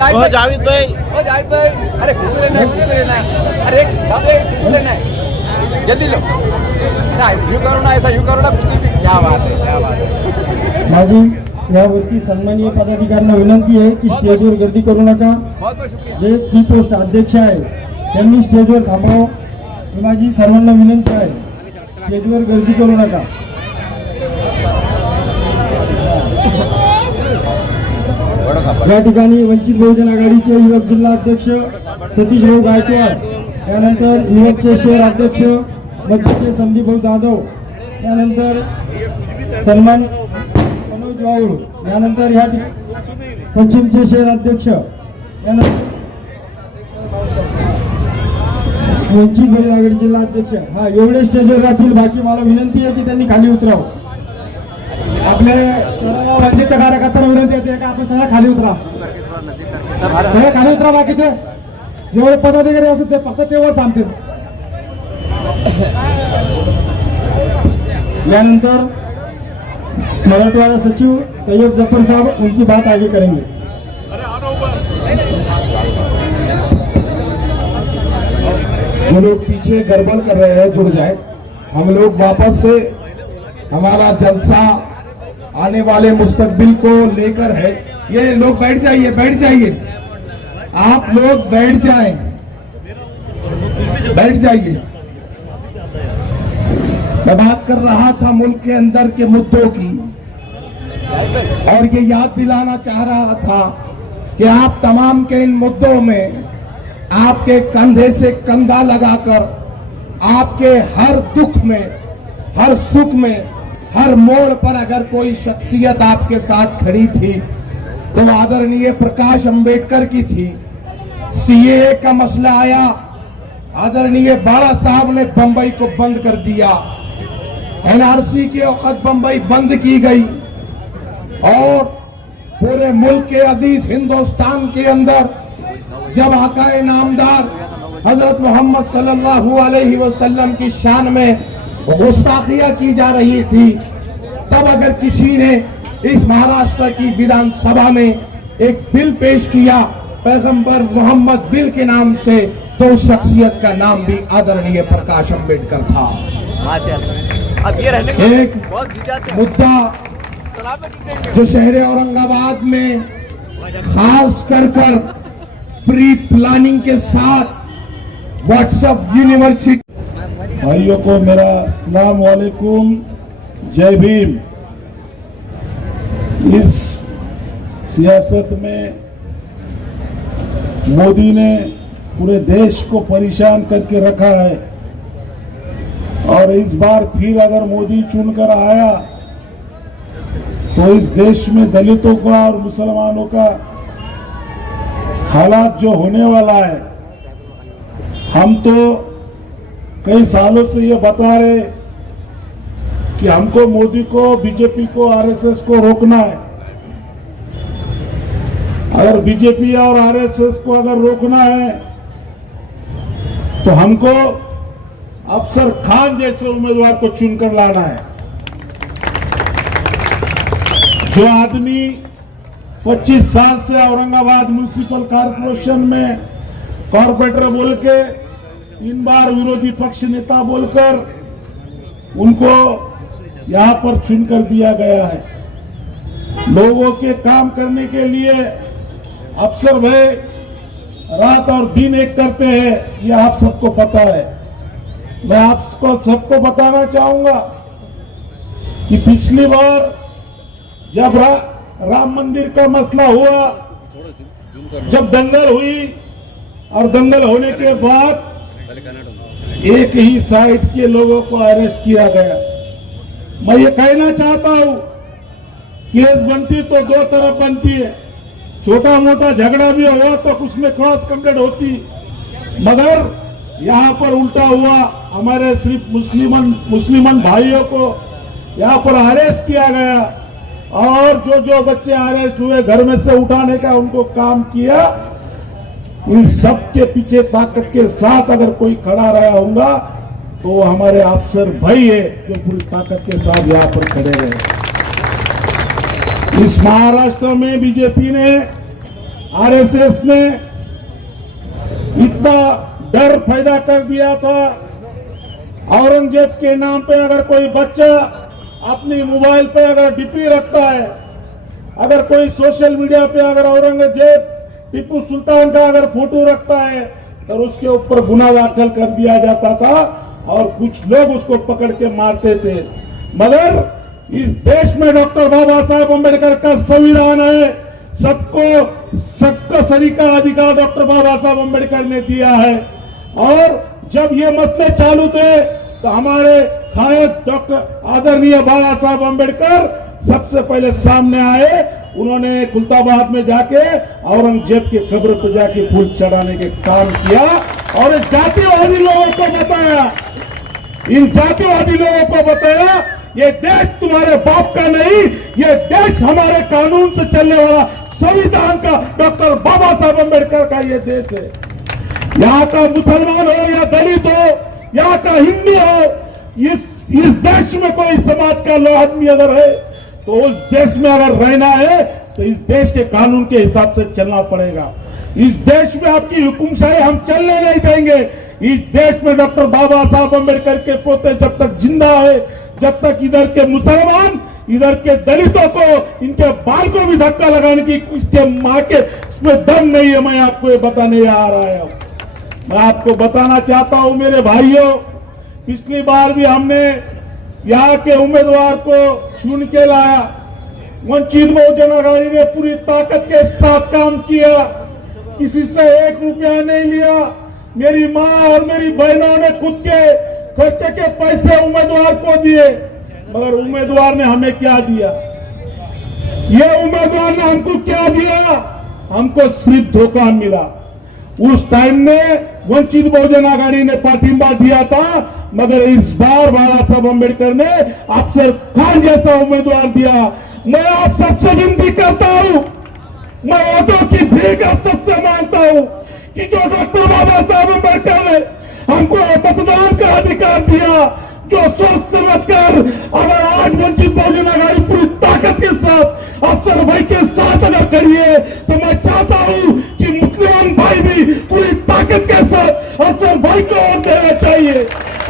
जावेद भाई, अरे फोटो लेना है, अरे फोटो लेना है, जल्दी लो ना, यूं करो ना, ऐसा यूं करो ना, कुछ नहीं। क्या बात है, क्या बात है। माझी यावरती सन्माननीय पदाधिकाऱ्यांना विनंती आहे की स्टेजवर गर्दी करू नका। बहुत बहुत शुक्रिया। जे की पोस्ट अध्यक्ष आहे त्यांनी स्टेजवर थांबावं ही माझी सर्वांना विनंती आहे। स्टेजवर गर्दी करू नका। या ठिकाणी वंचित बहुजन आघाडीचे युवक जिल्हा अध्यक्ष सतीश भाऊ गायकवाड, त्यानंतर युवकचे शहर अध्यक्ष मध्यचे संदीप भाऊ जाधव, त्यानंतर सन्मान मनोज वाऊळ, यानंतर या पश्चिमचे शहर अध्यक्ष, त्यानंतर वंचित बहुजन आघाडी जिल्हा अध्यक्ष। हा एवढे स्टेजवर राहतील, बाकी मला विनंती आहे की त्यांनी खाली उतरावं। आपल्या सर्व वंचितच्या कार्यकर्त्यांना विनंती आहे की आपण सगळं खाली उतरा, सगळं खाली उतरा। बाकीचे जेवढे पदाधिकारी असतील ते फक्त तेवढं थांबतील। यानंतर मराठवाड़ा सचिव तैयब जफर साहब उनकी बात आगे करेंगे। जो लोग पीछे गड़बड़ कर रहे हैं जुड़ जाए। हम लोग वापस से हमारा जलसा आने वाले मुस्तकबिल को लेकर है। ये लोग बैठ जाइए, बैठ जाइए, आप लोग बैठ जाएं, बैठ जाइए। मैं बात कर रहा था मुल्क के अंदर के मुद्दों की, और ये याद दिलाना चाह रहा था कि आप तमाम के इन मुद्दों में आपके कंधे से कंधा लगाकर, आपके हर दुख में, हर सुख में, हर मोड़ पर अगर कोई शख्सियत आपके साथ खड़ी थी तो आदरणीय प्रकाश अंबेडकर की थी। सीएए का मसला आया, आदरणीय बाला साहब ने बंबई को बंद कर दिया। एनआरसी के वक्त बंबई बंद की गई और पूरे मुल्क के अजीज हिंदुस्तान के अंदर जब आकाए नामदार हजरत मोहम्मद सल्लल्लाहु अलैहि वसल्लम की शान में गुस्ताखियां की जा रही थी, तब अगर किसी ने इस महाराष्ट्र की विधानसभा में एक बिल पेश किया पैगंबर मोहम्मद बिल के नाम से, तो उस शख्सियत का नाम भी आदरणीय प्रकाश अंबेडकर था। माशाअल्लाह। अब ये रहने एक मुद्दा जो शहर औरंगाबाद में खास कर प्री प्लानिंग के साथ व्हाट्सएप यूनिवर्सिटी। भाइयों को मेरा अस्सलाम वालेकुम, जय भीम। इस सियासत में मोदी ने पूरे देश को परेशान करके रखा है, और इस बार फिर अगर मोदी चुनकर आया तो इस देश में दलितों का और मुसलमानों का हालात जो होने वाला है, हम तो कई सालों से ये बता रहे कि हमको मोदी को, बीजेपी को, आरएसएस को रोकना है। अगर बीजेपी और आरएसएस को अगर रोकना है तो हमको अफसर खान जैसे उम्मीदवार को चुनकर लाना है, जो आदमी 25 साल से औरंगाबाद म्युनिसिपल कॉर्पोरेशन में कॉर्पोरेटर बोल के 3 बार विरोधी पक्ष नेता बोलकर उनको यहां पर चुनकर दिया गया है। लोगों के काम करने के लिए अफसर भाई रात और दिन एक करते हैं, यह आप सबको पता है। मैं आपको सबको बताना चाहूंगा कि पिछली बार जब राम मंदिर का मसला हुआ, जब दंगल हुई, और दंगल होने के बाद एक ही साइड के लोगों को अरेस्ट किया गया। मैं ये कहना चाहता हूं, केस बनती तो 2 तरफ बनती है। छोटा मोटा झगड़ा भी हुआ तो उसमें क्रॉस कंप्लेंट होती, मगर यहाँ पर उल्टा हुआ। हमारे सिर्फ मुस्लिमन भाइयों को यहाँ पर अरेस्ट किया गया, और जो जो बच्चे अरेस्ट हुए घर में से उठाने का उनको काम किया। इन सब के पीछे ताकत के साथ अगर कोई खड़ा रहा होगा तो हमारे अफसर भाई है, जो पूरी ताकत के साथ यहाँ पर खड़े रहे। इस महाराष्ट्र में बीजेपी ने आरएसएस ने इतना डर पैदा कर दिया था। औरंगजेब के नाम पे अगर कोई बच्चा अपनी मोबाइल पे अगर डीपी रखता है, अगर कोई सोशल मीडिया पे अगर औरंगजेब टीपू सुल्तान का अगर फोटो रखता है तो उसके ऊपर गुनाह दाखिल कर दिया जाता था और कुछ लोग उसको पकड़ के मारते थे। मगर इस देश में डॉक्टर बाबा साहब अम्बेडकर का संविधान है, सबको सभी का अधिकार डॉक्टर बाबा साहब अम्बेडकर ने दिया है। और जब ये मसले चालू थे तो हमारे कायद डॉक्टर आदरणीय बाबा साहब अम्बेडकर सबसे पहले सामने आए। उन्होंने खुलताबाद में जाके औरंगजेब के कब्र पर जाके फूल चढ़ाने के काम किया और जातिवादी लोगों को बताया, इन जातिवादी लोगों को बताया ये देश तुम्हारे बाप का नहीं, ये देश हमारे कानून से चलने वाला संविधान का डॉक्टर बाबा साहब अम्बेडकर का ये देश है। यहाँ का मुसलमान हो या दलित हो, यहाँ का हिंदू हो, इस देश में कोई समाज का लो आदमी अगर है तो उस देश में अगर रहना है तो इस देश के कानून के हिसाब से चलना पड़ेगा। इस देश में आपकी हुकुमशाही हम चलने नहीं देंगे। इस देश में डॉक्टर बाबा साहब अम्बेडकर के पोते जब तक जिंदा है, जब तक इधर के मुसलमान, इधर के दलितों को, इनके बाल को भी धक्का लगाने की इसके माँ के इसमें दम नहीं है। मैं आपको ये बताने आ रहा है। मैं आपको बताना चाहता हूं मेरे भाइयों, पिछली बार भी हमने यहाँ के उम्मीदवार को चुन के लाया। वंचित बहुजन आघाड़ी ने पूरी ताकत के साथ काम किया, किसी से 1 रुपया नहीं लिया। मेरी माँ और मेरी बहनों ने खुद के खर्चे के पैसे उम्मीदवार को दिए, मगर उम्मीदवार ने हमें क्या दिया? ये उम्मीदवार ने हमको क्या दिया? हमको सिर्फ धोखा मिला। उस टाइम में वंचित बहुजन आघाड़ी ने पाठिंबा दिया था, मगर इस बार बाबा साहब अम्बेडकर ने अफसर खान जैसा उम्मीदवार दिया। मैं आप सबसे विनती करता हूं, मैं वोटों की भीख आप सबसे मांगता हूं कि जो डॉक्टर बाबा साहब अम्बेडकर ने हमको मतदान का अधिकार दिया, जो सोच समझकर अगर आज वंचित बहुजन आघाड़ी पूरी ताकत के साथ अफसर भाई के साथ अगर खड़ी है तो मैं चाहता हूं कि मुसलमान भाई भी पूरी ताकत के साथ अफसर भाई को वोट देना चाहिए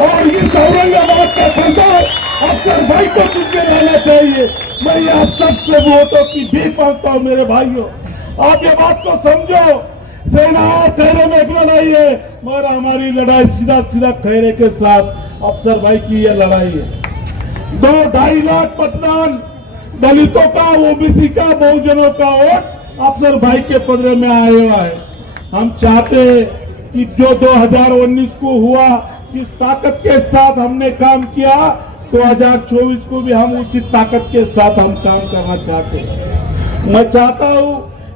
और इस औरंगाबाद का सरदार अफसर भाई को चुन के रहना चाहिए। मैं आप सबसे वोटों की भीख मांगता हूं मेरे भाइयों, आप ये बात को समझो। सेना और खैरे में एक लड़ाई है, मगर हमारी लड़ाई सीधा सीधा खैरे के साथ अफसर भाई की ये लड़ाई है। 2-2.5 लाख मतदान दलितों का, ओबीसी का, बहुजनों का वोट अफसर भाई के पदरे में आया हुआ है। हम चाहते कि जो 2019 को हुआ, इस ताकत के साथ हमने काम किया, 2024 को भी हम उसी ताकत के साथ हम काम करना चाहते हैं। मैं चाहता हूं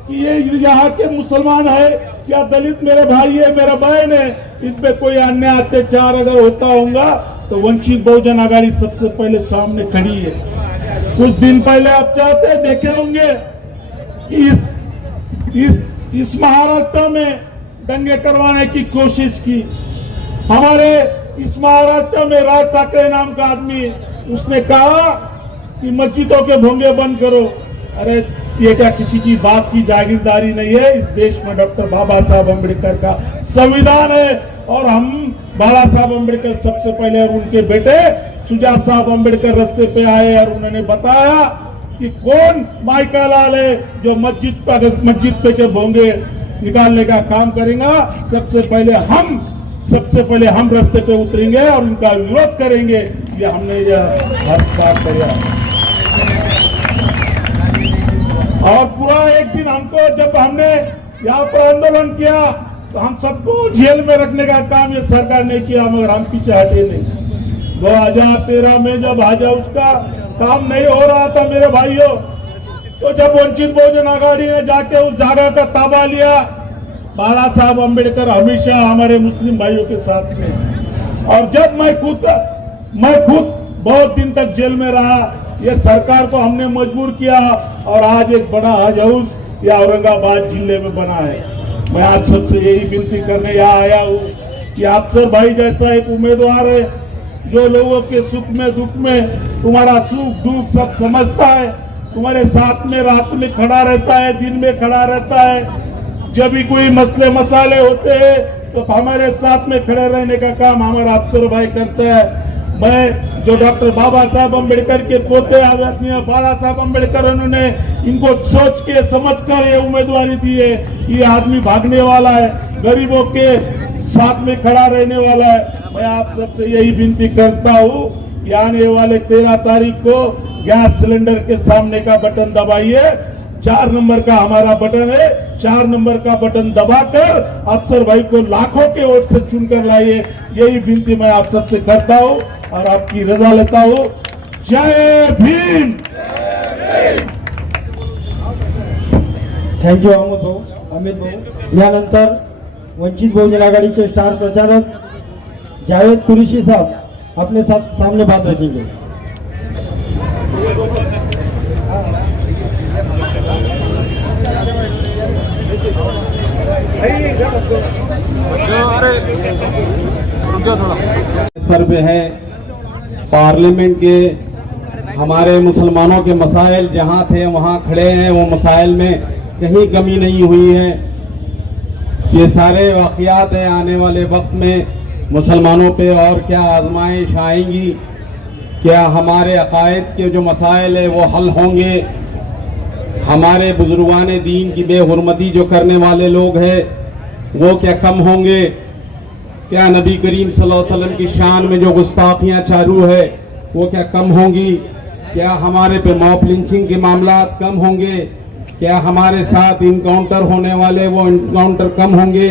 कि ये यहाँ के मुसलमान है या दलित मेरे भाई है, मेरा बहन है, इन पे कोई अन्याय अत्याचार अगर होता होगा तो वंचित बहुजन आघाड़ी सबसे पहले सामने खड़ी है। कुछ दिन पहले आप चाहते देखे होंगे कि इस महाराष्ट्र में दंगे करवाने की कोशिश की। हमारे इस महाराष्ट्र में राज ठाकरे नाम का आदमी, उसने कहा कि मस्जिदों के भोंगे बंद करो। अरे ये क्या किसी की बाप की जागीरदारी नहीं है? इस देश में डॉक्टर बाबा साहब अम्बेडकर का संविधान है और हम बाबा साहब अम्बेडकर सबसे पहले और उनके बेटे सुजात साहब अम्बेडकर रास्ते पे आए और उन्होंने बताया कि कौन माइका लाल है जो मस्जिद पे के भोंगे निकालने का काम करेगा। सबसे पहले हम रास्ते पे उतरेंगे और उनका विरोध करेंगे। ये हमने हर बार किया और पूरा एक दिन हमको जब हमने यहाँ पर आंदोलन किया तो हम सबको जेल में रखने का काम ये सरकार ने किया, मगर हम पीछे हटे नहीं। 2013 में जब हाउस का काम नहीं हो रहा था मेरे भाइयों, तो जब वंचित बहुजन आघाड़ी ने जाके उस जगह का ताबा लिया, बाबा साहब अम्बेडकर हमेशा हमारे मुस्लिम भाइयों के साथ में। और जब मैं खुद बहुत दिन तक जेल में रहा, ये सरकार को हमने मजबूर किया और आज एक बड़ा हज हाउस ये औरंगाबाद जिले में बना है। मैं आप सबसे यही विनती करने यहाँ आया हूँ कि अफसर भाई जैसा एक उम्मीदवार है जो लोगों के सुख में दुख में तुम्हारा सुख दुख सब समझता है, तुम्हारे साथ में रात में खड़ा रहता है, दिन में खड़ा रहता है, जब भी कोई मसले मसाले होते हैं तो हमारे साथ में खड़े रहने का काम हमारा अफसर भाई करता है। मैं जो डॉक्टर बाबा साहब अम्बेडकर के पोते आदरणीय बाला साहब अम्बेडकर, उन्होंने इनको सोच के समझ कर ये उम्मीदवारी दी है कि ये आदमी भागने वाला है, गरीबों के साथ में खड़ा रहने वाला है। मैं आप सबसे यही विनती करता हूँ कि आने वाले 13 तारीख को गैस सिलेंडर के सामने का बटन दबाइए। 4 नंबर का हमारा बटन है, 4 नंबर का बटन दबाकर अफसर भाई को लाखों के वोट से चुनकर लाइए। यही विनती मैं आप सबसे करता हूं और आपकी रजा लेता हूं। जय भीम। थँक्यू अमित भाऊ। यानंतर वंचित बहुजन आघाडीचे स्टार प्रचारक जावेद कुरेशी साहब अपने सामने बात रखेंगे। सर पे है पार्लियामेंट के हमारे मुसलमानों के मसाइल जहां थे वहां खड़े हैं, वो मसाइल में कहीं कमी नहीं हुई है। ये सारे वाक़यात हैं, आने वाले वक्त में मुसलमानों पे और क्या आजमाइश आएंगी, क्या हमारे अकायद के जो मसाइल है वो हल होंगे, हमारे बुजुर्गान दीन की बेहुरमती जो करने वाले लोग हैं वो क्या कम होंगे, क्या नबी करीम सल्लल्लाहु अलैहि वसल्लम की शान में जो गुस्ताखियां चालू है वो क्या कम होंगी, क्या हमारे पे मॉब लिंचिंग के मामलात कम होंगे, क्या हमारे साथ इनकाउंटर होने वाले वो इनकाउंटर कम होंगे,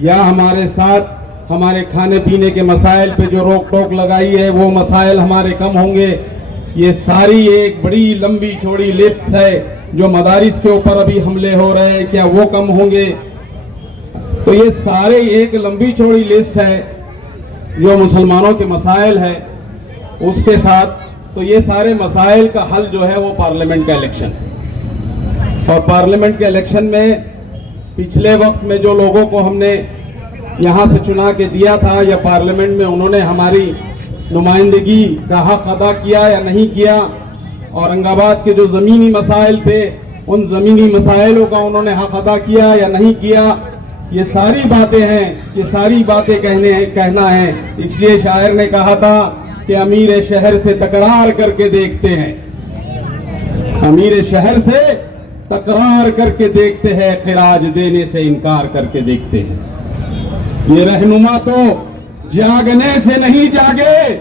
या हमारे साथ हमारे खाने पीने के मसाइल पे जो रोक टोक लगाई है वो मसाइल हमारे कम होंगे। ये सारी एक बड़ी लंबी चौड़ी लिस्ट है। जो मदारिस के ऊपर अभी हमले हो रहे हैं क्या वो कम होंगे। तो ये सारे एक लंबी चौड़ी लिस्ट है जो मुसलमानों के मसाइल है। उसके साथ तो ये सारे मसाइल का हल जो है वो पार्लियामेंट का इलेक्शन, और पार्लियामेंट के इलेक्शन में पिछले वक्त में जो लोगों को हमने यहाँ से चुना के दिया था या पार्लियामेंट में उन्होंने हमारी नुमाइंदगी का हक अदा किया या नहीं किया, औरंगाबाद के जो जमीनी मसाइल थे उन जमीनी मसाइलों का उन्होंने हक अदा किया या नहीं किया, ये सारी बातें हैं, ये सारी बातें कहना है। इसलिए शायर ने कहा था कि अमीर शहर से तकरार करके देखते हैं, अमीर शहर से तकरार करके देखते हैं, खिराज देने से इनकार करके देखते हैं। ये रहनुमा तो जागने से नहीं जागे,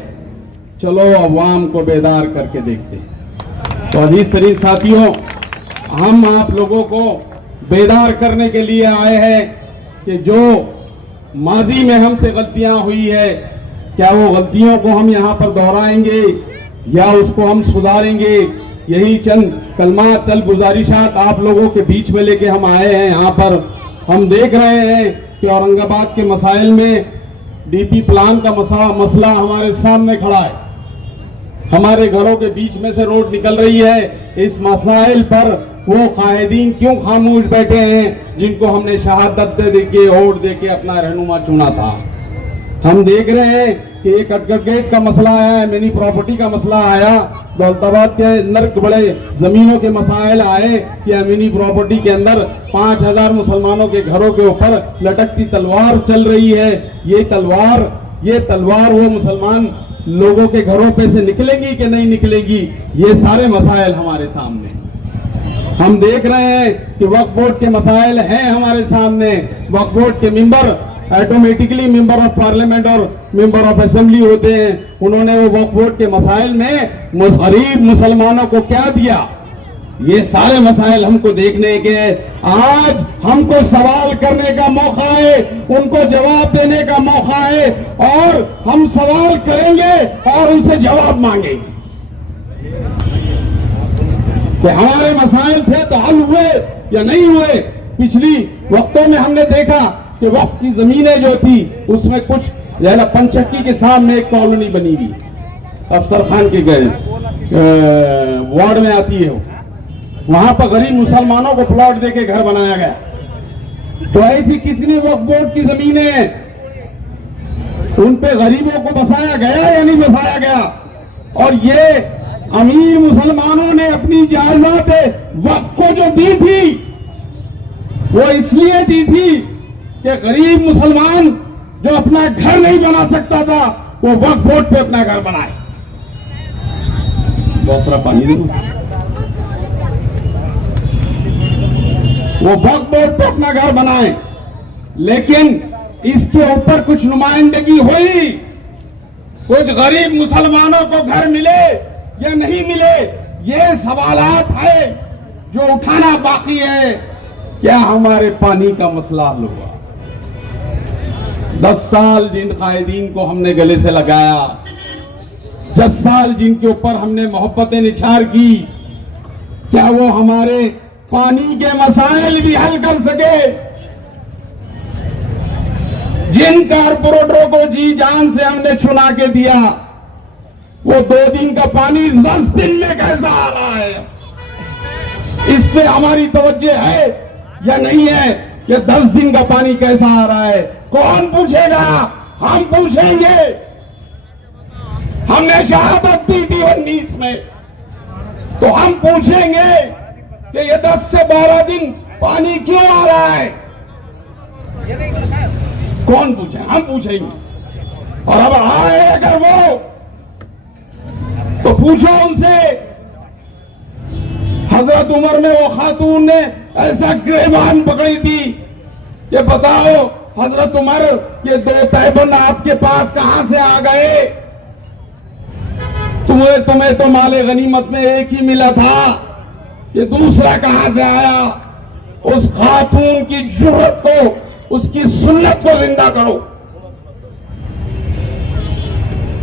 चलो अवाम को बेदार करके देखते हैं। तो अजीज तरीन साथियों, हम आप लोगों को बेदार करने के लिए आए हैं कि जो माजी में हमसे गलतियां हुई है क्या वो गलतियों को हम यहाँ पर दोहराएंगे या उसको हम सुधारेंगे। यही चंद कलमात, चंद गुजारिशात आप लोगों के बीच में लेके हम आए हैं। यहाँ पर हम देख रहे हैं कि औरंगाबाद के मसाइल में डीपी प्लान का मसला हमारे सामने खड़ा है। हमारे घरों के बीच में से रोड निकल रही है। इस मसाइल पर वो कायदीन क्यों खामोश बैठे हैं जिनको हमने शहादत दे के वोट दे के अपना रहनुमा चुना था। हम देख रहे हैं कि एक कटकट गेट का मसला आया है, मिनी प्रॉपर्टी का मसला आया, दौलताबाद के अंदर बड़े जमीनों के मसाइल आए कि मिनी प्रॉपर्टी के अंदर 5000 मुसलमानों के घरों के ऊपर लटकती तलवार चल रही है। ये तलवार वो मुसलमान लोगों के घरों पे से निकलेगी कि नहीं निकलेगी, ये सारे मसाइल हमारे सामने। हम देख रहे हैं कि वक्फ बोर्ड के मसाइल हैं हमारे सामने। वक्फ बोर्ड के member automatically member of parliament और मेंबर ऑफ असेंबली होते हैं। उन्होंने वो वक्फ बोर्ड के मसाइल में गरीब मुसलमानों को क्या दिया, ये सारे मसाइल हमको देखने के। आज हमको सवाल करने का मौका है, उनको जवाब देने का मौका है, और हम सवाल करेंगे और उनसे जवाब मांगेंगे कि हमारे मसाइल थे तो हल हुए या नहीं हुए। पिछली वक्तों में हमने देखा कि वक्त की जमीनें जो थी उसमें कुछ जो है ना पंचक्की के सामने एक कॉलोनी बनी हुई अफसर खान के वार्ड में आती है, वहां पर गरीब मुसलमानों को प्लॉट देके घर बनाया गया। तो ऐसी कितनी वक्फ बोर्ड की जमीनें हैं, उन पे गरीबों को बसाया गया या नहीं बसाया गया। और ये अमीर मुसलमानों ने अपनी जायदाद वक्फ को जो दी थी वो इसलिए दी थी कि गरीब मुसलमान जो अपना घर नहीं बना सकता था वो वक्फ बोर्ड पे अपना घर बनाए। बहुत सारा पानी दे दो। वो वक्फ बोर्ड पे अपना घर बनाए, लेकिन इसके ऊपर कुछ नुमाइंदगी हुई, कुछ गरीब मुसलमानों को घर मिले या नहीं मिले, ये सवालात है जो उठाना बाकी है। क्या हमारे पानी का मसला हल हुआ? 10 साल जिन कायदीन को हमने गले से लगाया, 10 साल जिनके ऊपर हमने मोहब्बतें निछार की, क्या वो हमारे पानी के मसाइल भी हल कर सके? जिन कारपोरेटरों को जी जान से हमने चुना के दिया, वो 2 दिन का पानी 10 दिन में कैसा आ रहा है? इस पे हमारी तवज्जो है या नहीं है कि 10 दिन का पानी कैसा आ रहा है? कौन पूछेगा? हम पूछेंगे। हमने शहादत दी थी 19 में, तो हम पूछेंगे कि ये 10 से 12 दिन पानी क्यों आ रहा है? कौन पूछे? हम पूछेंगे। और अब आए अगर वो, तो पूछो उनसे। हजरत उमर में वो खातून ने ऐसा गिरबान पकड़ी थी कि बताओ हजरत उमर, ये 2 तैबन आपके पास कहां से आ गए? तुम्हें तो माले गनीमत में एक ही मिला था, ये दूसरा कहां से आया? उस खातून की जुर्रत को, उसकी सुन्नत को जिंदा करो।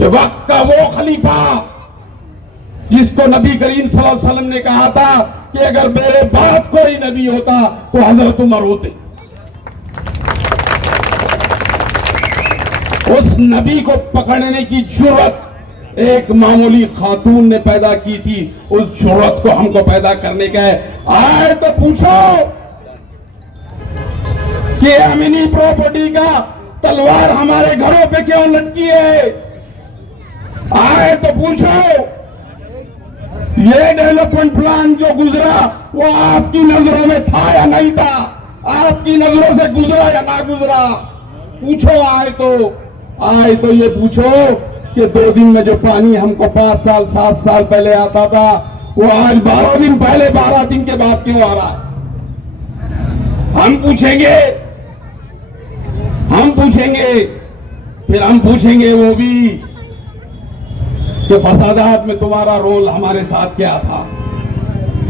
ये वक्त का वो खलीफा जिसको नबी करीम सल्लल्लाहु अलैहि वसल्लम ने कहा था कि अगर मेरे बाद कोई नबी होता तो हजरत उमर होते। उस नबी को पकड़ने की जुर्रत एक मामूली खातून ने पैदा की थी। उस जुर्रत को हमको पैदा करने का है। आए तो पूछो कि अमीनी प्रॉपर्टी का तलवार हमारे घरों पे क्यों लटकी है? आए तो पूछो ये डेवलपमेंट प्लान जो गुजरा वो आपकी नजरों में था या नहीं था? आपकी नजरों से गुजरा या ना गुजरा? पूछो। आए तो ये पूछो कि 2 दिन में जो पानी हमको 5 साल 7 साल पहले आता था, वो आज 12 दिन पहले 12 दिन के बाद क्यों आ रहा है? हम पूछेंगे। फिर हम पूछेंगे वो भी कि फसादात में तुम्हारा रोल हमारे साथ क्या था?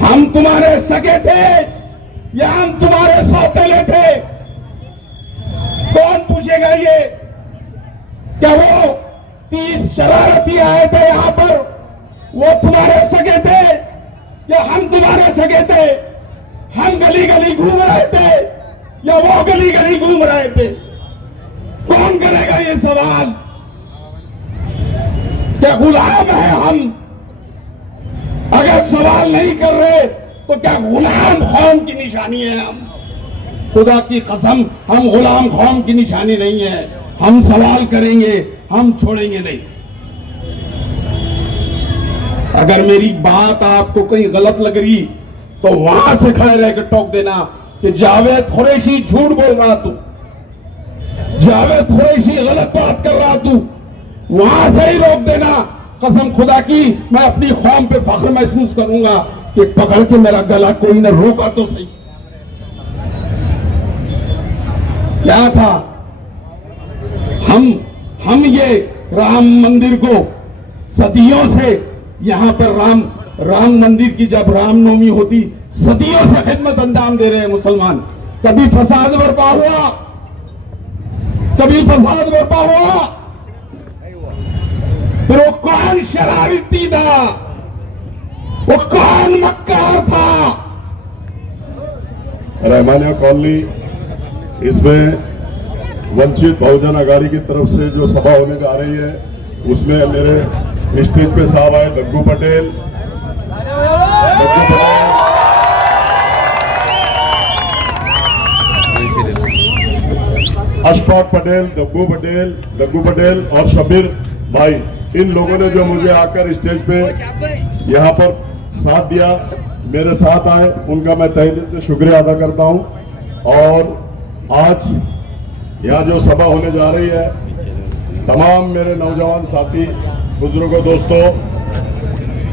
हम तुम्हारे सगे थे या हम तुम्हारे सौतेले थे? कौन पूछेगा ये? क्या वो 30 शरारती आए थे यहां पर, वो तुम्हारे सगे थे या हम तुम्हारे सगे थे? हम गली गली घूम रहे थे या वो गली गली घूम रहे थे? कौन करेगा ये सवाल? क्या गुलाम है हम? अगर सवाल नहीं कर रहे तो क्या गुलाम कौम की निशानी है हम? खुदा की कसम, हम गुलाम कौम की निशानी नहीं है। हम सवाल करेंगे, हम छोड़ेंगे नहीं। अगर मेरी बात आपको कहीं गलत लग रही तो वहां से खड़े रह के टोक देना कि जावेद कुरैशी झूठ बोल रहा तू, जावेद कुरैशी गलत बात कर रहा तू, वहां से ही रोक देना। कसम खुदा की, मैं अपनी कौम पे फख्र महसूस करूंगा कि पकड़ के मेरा गला कोई ने रोका तो सही। क्या था? हम ये राम मंदिर को सदियों से, यहां पर राम मंदिर की जब रामनवमी होती, सदियों से खिदमत अंजाम दे रहे हैं मुसलमान। कभी फसाद बर्पा हुआ? फिर वो कौन शरारती था? वो कौन मक्कार था? रहमानिया कॉलोनी, इसमें वंचित बहुजन अघाड़ी की तरफ से जो सभा होने जा रही है, उसमें मेरे स्टेज पे साहब आए दग्गू पटेल, अशफाक पटेल, दग्गू पटेल और शबीर भाई, इन लोगों ने जो मुझे आकर स्टेज पे यहाँ पर साथ दिया, मेरे साथ आए, उनका मैं तहे दिल से शुक्रिया अदा करता हूँ। और आज यहाँ जो सभा होने जा रही है, तमाम मेरे नौजवान साथी, बुजुर्गों, दोस्तों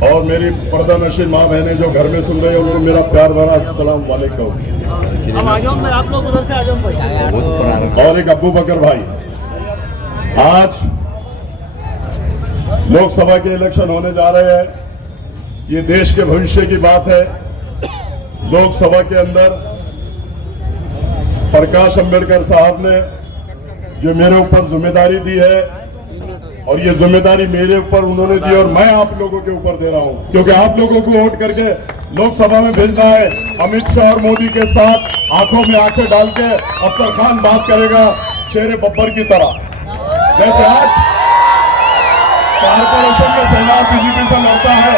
और मेरी पर्दानशीन माँ बहनें जो घर में सुन रही है, उनको मेरा प्यार भरा अस्सलाम वालेकुम। आप लोग उधर से आ जाओ भाई। और एक अब्बू बकर भाई, आज लोकसभा के इलेक्शन होने जा रहे हैं। ये देश के भविष्य की बात है। लोकसभा के अंदर प्रकाश अंबेडकर साहब ने जो मेरे ऊपर जिम्मेदारी दी है, और ये जिम्मेदारी मेरे ऊपर उन्होंने दी और मैं आप लोगों के ऊपर दे रहा हूं, क्योंकि आप लोगों को वोट करके लोकसभा में भेजना है। अमित शाह और मोदी के साथ आंखों में आंखें डाल के अफसर खान बात करेगा शेर बब्बर की तरह। जैसे आज कारपोरेशन के चुनाव बीजेपी से लड़ता है,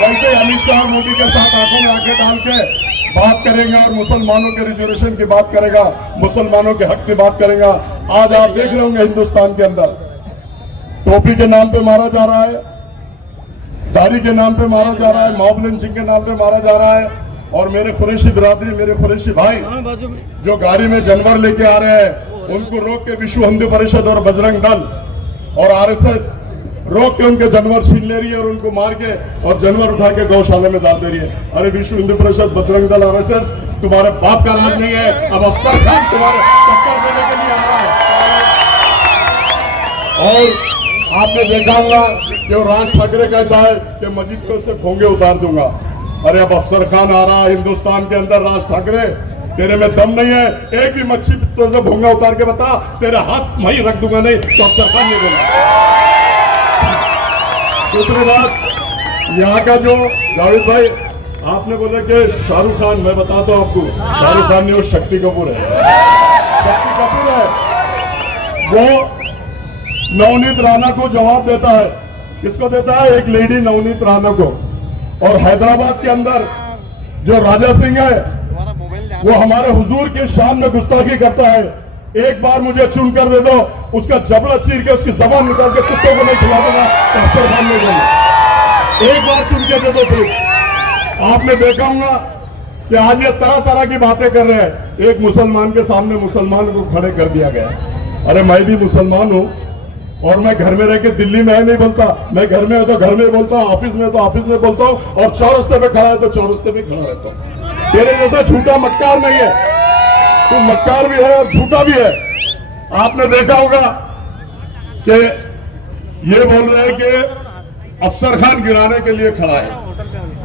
वैसे अमित शाह और मोदी के साथ आंखों में आंखें डाल के बात करेगा और मुसलमानों के रिजर्वेशन की बात करेगा, मुसलमानों के हक की बात करेगा। आज आप देख रहे होंगे हिंदुस्तान के अंदर टोपी के नाम पे मारा जा रहा है, दाढ़ी के नाम पे मारा जा रहा है, मॉब लिंचिंग के नाम पे मारा जा रहा है। और मेरे कुरैशी बिरादरी, मेरे कुरैशी भाई जो गाड़ी में जानवर लेके आ रहे हैं, उनको रोक के विश्व हिंदू परिषद और बजरंग दल और आरएसएस रोक के उनके जानवर छीन ले रही है और उनको मार के और जानवर उठा के गौशाला में डाल दे रही है। अरे विश्व हिंदू परिषद, बजरंग दल, आरएसएस तुम्हारे बाप का राज नहीं है। अब अफसर खान तुम्हारे टक्कर देने के लिए आ रहा है। और आपने देखा होगा कि वो राज ठाकरे कहता है कि मस्जिद पे से भोंगे उतार दूंगा। अरे अब अफसर खान आ रहा है हिंदुस्तान के अंदर। राज ठाकरे, तेरे में दम नहीं है, एक भी मच्छी पे से भोंगा उतार के बता, तेरे हाथ वहीं रख दूंगा। नहीं तो अफसर खान नहीं बोला। दूसरी बात, यहाँ का जो जावेद भाई आपने बोला कि शाहरुख खान, मैं बताता हूँ आपको, शाहरुख खान नहीं, वो शक्ति कपूर है। शक्ति कपूर है, वो नवनीत राणा को जवाब देता है। किसको देता है? एक लेडी नवनीत राणा को। और हैदराबाद के अंदर जो राजा सिंह है, वो हमारे हुजूर के शान में गुस्ताखी करता है। एक बार मुझे चुन कर दे दो, उसका जबड़ा चीर के उसकी जबान निकाल के कुत्तों को नहीं खिला दूंगा तो अफसर खान नहीं देंगे। एक बार चुन के दे दो। फिर आपने देखा होगा कि आज ये तरह तरह की बातें कर रहे हैं। एक मुसलमान के सामने मुसलमान को खड़े कर दिया गया। अरे मैं भी मुसलमान हूं और मैं घर में रह के दिल्ली में नहीं बोलता, मैं घर में है तो घर में बोलता हूँ, ऑफिस में तो ऑफिस में बोलता हूँ, और चौरस्ते पे खड़ा है तो चौरस्ते पे खड़ा रहता हूँ। तेरे जैसा झूठा मक्कार नहीं है, तू मक्कार भी है और झूठा भी है। आपने देखा होगा कि ये बोल रहे हैं कि अफसर खान गिराने के लिए खड़ा है।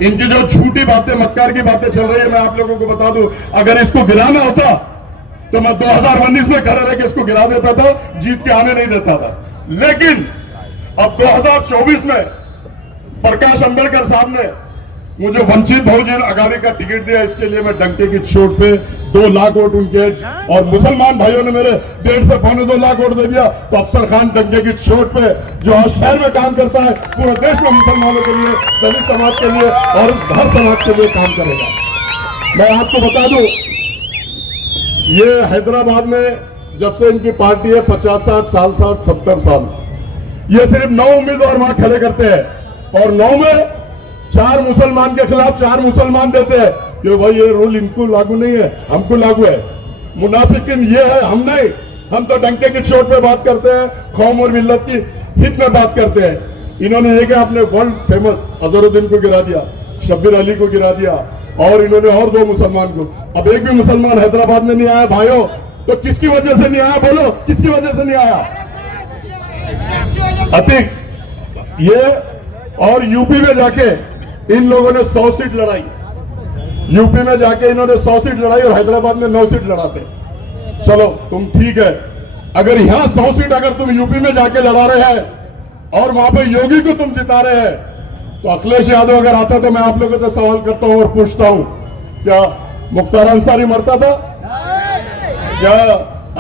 इनकी जो झूठी बातें, मक्कार की बातें चल रही है, मैं आप लोगों को बता दूं, अगर इसको गिराना होता तो मैं 2019 में खड़ा रह के इसको गिरा देता था, जीत के आने नहीं देता था। लेकिन अब 2024 में प्रकाश अंबेडकर साहब ने मुझे वंचित बहुजन आघाड़ी का टिकट दिया। इसके लिए मैं डंके की चोट पे 2 लाख वोट उनके और मुसलमान भाइयों ने मेरे 1.5 से 2.25 लाख वोट दे दिया। तो अफसर खान डंके की चोट पे जो आज शहर में काम करता है, पूरे देश में मुसलमानों के लिए, दलित समाज के लिए और हर समाज के लिए काम करेगा। मैं आपको बता दूं, ये हैदराबाद में जब से इनकी पार्टी है 50-60 साल, 60-70 साल, ये सिर्फ 9 उम्मीदवार वहां खड़े करते हैं और 9 में 4 मुसलमान के खिलाफ 4 मुसलमान देते हैं कि भाई ये रूल इनको लागू नहीं है, हमको लागू है। मुनाफिकिन ये है, हम नहीं। हम तो डंके की चोट पे बात करते हैं, कौम और मिल्लत की हित में बात करते हैं। इन्होंने ये अपने वर्ल्ड फेमस अजहरुद्दीन को गिरा दिया, शब्बीर अली को गिरा दिया और इन्होंने और 2 मुसलमान को। अब एक भी मुसलमान हैदराबाद में नहीं आया भाइयों, तो किसकी वजह से नहीं आया? बोलो, किसकी वजह से नहीं आया? अतीक ये और यूपी में जाके इन लोगों ने 100 सीट लड़ाई। यूपी में जाके इन्होंने 100 सीट लड़ाई और हैदराबाद में 9 सीट लड़ाते। चलो तुम ठीक है, अगर यहां 100 सीट अगर तुम यूपी में जाके लड़ा रहे हैं और वहां पे योगी को तुम जिता रहे हैं, तो अखिलेश यादव अगर आता तो मैं आप लोगों से सवाल करता हूं और पूछता हूं, क्या मुख्तार अंसारी मरता था? क्या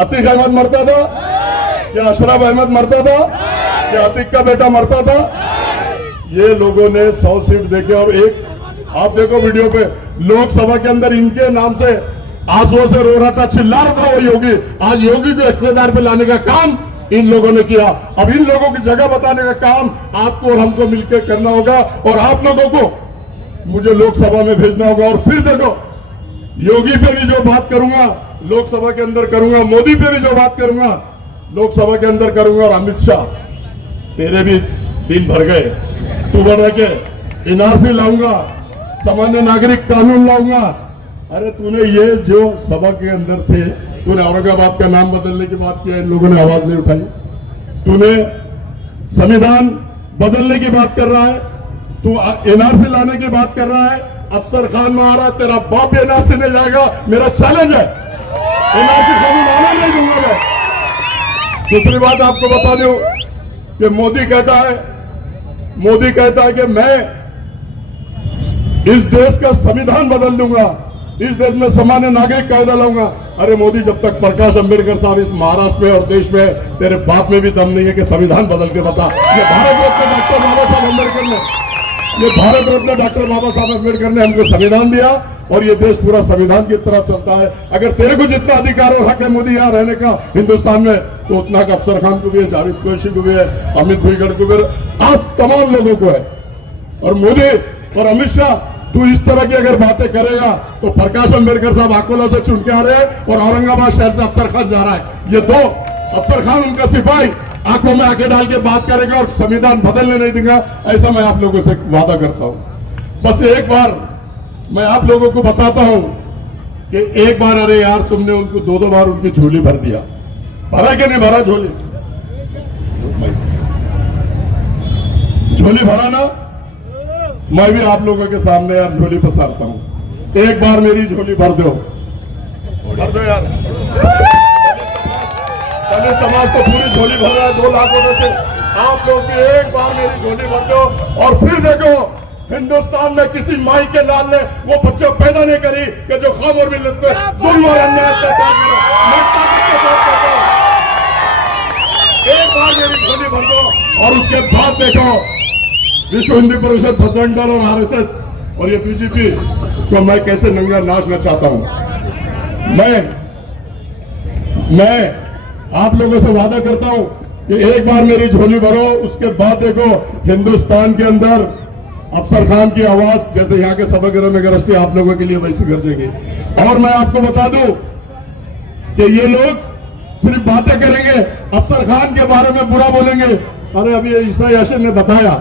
अतीक अहमद मरता था? क्या अशरफ अहमद मरता था? क्या अतीक का बेटा मरता था? ये लोगों ने 100 सीट देके और एक, आप देखो वीडियो पे, लोकसभा के अंदर इनके नाम से आंसुओं से रो रहा था, चिल्ला रहा था वो योगी। आज योगी को इख्तियार पे लाने का काम इन लोगों ने किया। अब इन लोगों की जगह बताने का काम आपको और हमको मिलकर करना होगा और आप लोगों को मुझे लोकसभा में भेजना होगा। और फिर देखो योगी पे भी जो बात करूंगा लोकसभा के अंदर करूंगा, मोदी पे भी जो बात करूंगा लोकसभा के अंदर करूंगा, और अमित शाह तेरे भी दिन भर गए। तू बढ़ के एनआरसी लाऊंगा, सामान्य नागरिक कानून लाऊंगा। अरे तूने ये जो सभा के अंदर थे, तूने औरंगाबाद का नाम बदलने की बात किया, इन लोगों ने आवाज नहीं उठाई। तूने संविधान बदलने की बात कर रहा है, तू एनआरसी लाने की बात कर रहा है। अफसर खान में आ रहा है, तेरा बाप एनआरसी नहीं जाएगा, मेरा चैलेंज है। एनआरसी कानून आने नहीं दूंगा मैं। दूसरी बात आपको बता दूं कि मोदी कहता है कि मैं इस देश का संविधान बदल दूंगा, इस देश में सामान्य नागरिक कायदा लाऊंगा। अरे मोदी, जब तक प्रकाश अंबेडकर साहब इस महाराष्ट्र में और देश में, तेरे बाप में भी दम नहीं है कि संविधान बदल के बता। ये भारत रत्न डॉक्टर बाबा साहब अम्बेडकर ने हमको संविधान दिया, और ये देश पूरा संविधान की तरह चलता है। अगर तेरे को जितना अधिकार और हक है मोदी यहाँ रहने का हिंदुस्तान में, तो उतना का अफसर खान को भी है, जावेद कुरैशी को भी है, अमित भुईगढ़ को भी, आज तमाम लोगों को है। और मोदी और अमित शाह, तू इस तरह की अगर बातें करेगा तो प्रकाश अंबेडकर साहब अकोला से चुन के आ रहे हैं और औरंगाबाद शहर से अफसर खान जा रहा है। ये दो अफसर खान, उनका सिपाही आंखों में आंखें डाल के बात करेगा और संविधान बदलने नहीं देगा, ऐसा मैं आप लोगों से वादा करता हूं। बस एक बार मैं आप लोगों को बताता हूं कि एक बार, अरे यार, तुमने उनको दो बार उनकी झोली भर दिया। भरा कि नहीं भरा झोली? झोली भरा ना? मैं भी आप लोगों के सामने यार झोली पसारता हूं। एक बार मेरी झोली भर दो यार। दलित समाज तो पूरी झोली भर रहा है 2 लाख रुपए से। आप लोग भी एक बार मेरी झोली भर दो, और फिर देखो हिंदुस्तान में किसी माई के लाल ने वो बच्चे पैदा नहीं करी कि जो ख्वाब और मिल्लत पे जुल्म और अन्याय अत्याचार करे। एक बार मेरी झोली भर दो, और उसके बाद देखो विश्व हिंदू परिषद, बजरंग दल और आरएसएस और ये बीजेपी को मैं कैसे नंगा नाचना चाहता हूं। मैं आप लोगों से वादा करता हूं कि एक बार मेरी झोली भरो, उसके बाद देखो हिंदुस्तान के अंदर अफसर खान की आवाज जैसे यहाँ के सभागृह में गरजती, आप लोगों के लिए वैसे गरजेगी। और मैं आपको बता दूं कि ये लोग सिर्फ बातें करेंगे, अफसर खान के बारे में बुरा बोलेंगे। अरे अभी ईसा यासिर ने बताया,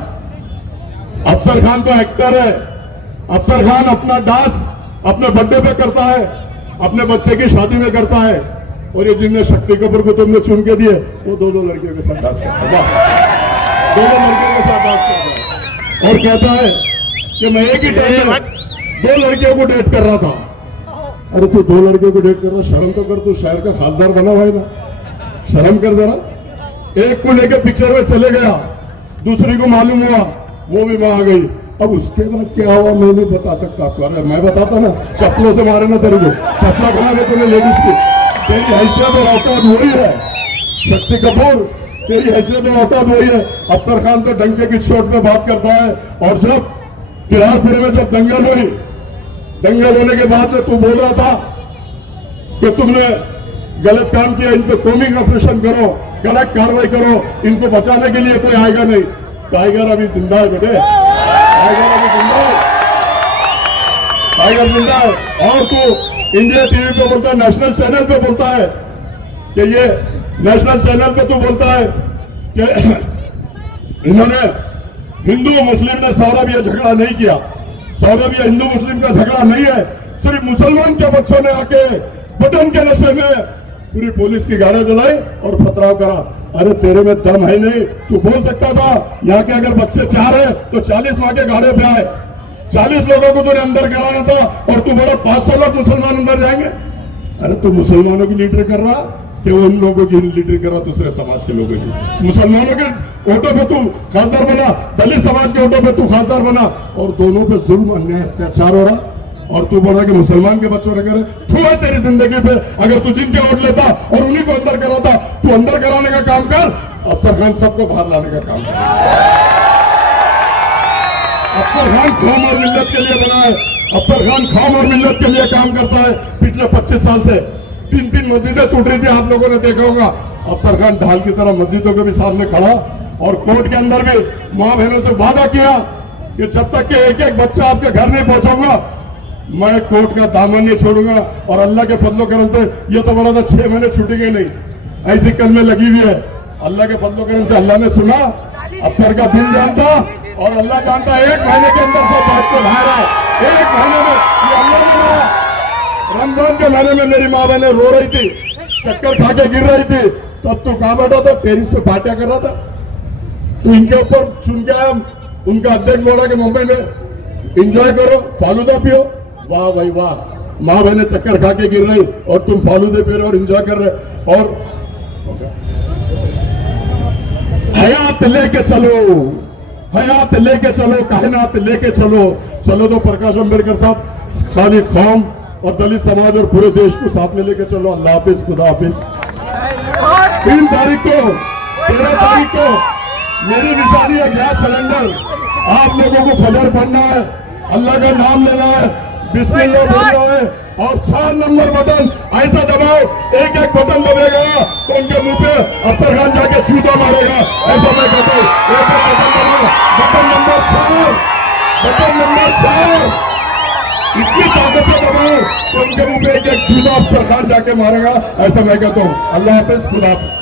अफसर खान तो एक्टर है। अफसर खान अपना डांस अपने बर्थडे पे करता है, अपने बच्चे की शादी में करता है, और ये जिनने शक्ति कपूर को तुमने चुन के दिए, वो 2 लड़कियों के साथ डांस करता है, 2 लड़कियों के साथ डांस करता है, और कहता है कि मैं एक ही टाइम में 2 लड़कियों को डेट कर रहा था। अरे तू 2 लड़कियों को डेट कर रहा, शर्म तो कर, तू शहर का खासदार बना हुआ है ना, शर्म कर जरा। एक को लेकर पिक्चर में चले गया, दूसरी को मालूम हुआ, वो भी वहां आ गई। अब उसके बाद क्या हुआ मैं नहीं बता सकता आपको। अरे मैं बताता ना, चप्पलों से मारे ना तेरे को, चप्पला कहा गया तूने लेडीज की। तेरी हैसियत और औकात वही है शक्ति कपूर, तेरी हैसियत और औकात वही है। अफसर खान तो डंके की चोट पे बात करता है, और जब किरारपुर में जब दंगल हुई, दंगल होने के बाद में तू बोल रहा था कि तुमने गलत काम किया, इन पे कोमिंग ऑपरेशन करो, गलत कार्रवाई करो, इनको बचाने के लिए कोई आएगा नहीं। टाइगर अभी जिंदा है बेटे, टाइगर अभी जिंदा है, टाइगर जिंदा है। और तू इंडिया टीवी पे बोलता है, नेशनल चैनल पे बोलता है कि ये नेशनल चैनल पे तू बोलता है कि इन्होंने हिंदू मुस्लिम ने सौरभ ये झगड़ा नहीं किया। सौरभ ये हिंदू मुस्लिम का झगड़ा नहीं है, सिर्फ मुसलमान के बच्चों ने आके बटन के नशे में पूरी पुलिस की गाड़ियां जलाई और पथराव करा। अरे तेरे में दम है नहीं, तू बोल सकता था यहाँ के अगर बच्चे 4 है तो 40 वहां के गाड़े पे आए, 40 लोगों को तूने अंदर कराना था, और तू बोला 500 लोग मुसलमान अंदर जाएंगे। अरे तू मुसलमानों की लीडर कर रहा कि उन लोगों की लीडर कर रहा, दूसरे समाज के लोगों की। मुसलमानों के वोटों पे तू खासदार बना, दलित समाज के वोटों पे तू खासदार बना, और दोनों पे जुल्म अन्याय अत्याचार हो रहा, और तू बोला कि मुसलमान के बच्चों ने करे। तू है तेरी जिंदगी पे, अगर तू जिनके वोट लेता और उन्हीं को अंदर कराता, तू अंदर कराने का काम कर, अफसर खान सबको बाहर लाने का काम कर। अफसर खान कौम और मिल्लत के लिए बना है, अफसर खान कौम और मिल्लत के लिए काम करता है। पिछले 25 साल से 3 मस्जिदें टूट रही थी, आप लोगों ने देखा होगा। अफसर खान ढाल की तरह मस्जिदों के भी सामने खड़ा, और कोर्ट के अंदर भी मां बहनों से वादा किया कि जब तक कि एक बच्चा आपके घर नहीं पहुंचाऊंगा, मैं कोर्ट का दामन नहीं छोड़ूंगा और अल्लाह के फजलो करम से ये तो बड़ा था 6 महीने छूटेंगे नहीं, ऐसी कल में लगी हुई है। अल्लाह के फजलो करम से अल्लाह ने सुना, अफसर का दिल जानता और अल्लाह जानता। 1 महीने के अंदर सब बात से बाहर है, 1 महीने में ये अल्लाह ने कहा। रमजान के महीने में मेरी माँ बहने रो रही थी, चक्कर खा के गिर रही थी, तब तू कहां बैठा था? टेरिस पे पार्टियां कर रहा था। तो इनके ऊपर सुन के आया, उनका अध्यक्ष बोला कि मुंबई में एंजॉय करो, फालूदा पियो। वाह भाई वाह, माँ बहने चक्कर खा के गिर रही और तुम फालूदे पी रहे और एंजॉय कर रहे। और हयात लेके चलो, हयात लेके चलो, कायनात लेके चलो। चलो तो प्रकाश अंबेडकर साहब, खाली कौम और दलित समाज और पूरे देश को साथ में लेके चलो। अल्लाह हाफिज, खुदा हाफिज। 3 तारीख को, 13 तारीख को मेरी निशानी है गैस सिलेंडर। आप लोगों को फजर पढ़ना है, अल्लाह का नाम लेना है, बिस्मिल्लाह बोलना है और 4 नंबर बटन ऐसा दबाओ, एक एक बटन दबेगा तो उनके मुंह पे अफसर खान जाके जूता मारेगा। ऐसा मैं कहता हूँ, एक एक बटन दबाओ। बटन नंबर 4, बटन नंबर 4 इतनी ताकत से दबाओ तो उनके मुंह पे एक एक जूता अफसर खान जाके मारेगा। ऐसा मैं कहता हूँ। अल्लाह हाफिज, खुदा हाफिज।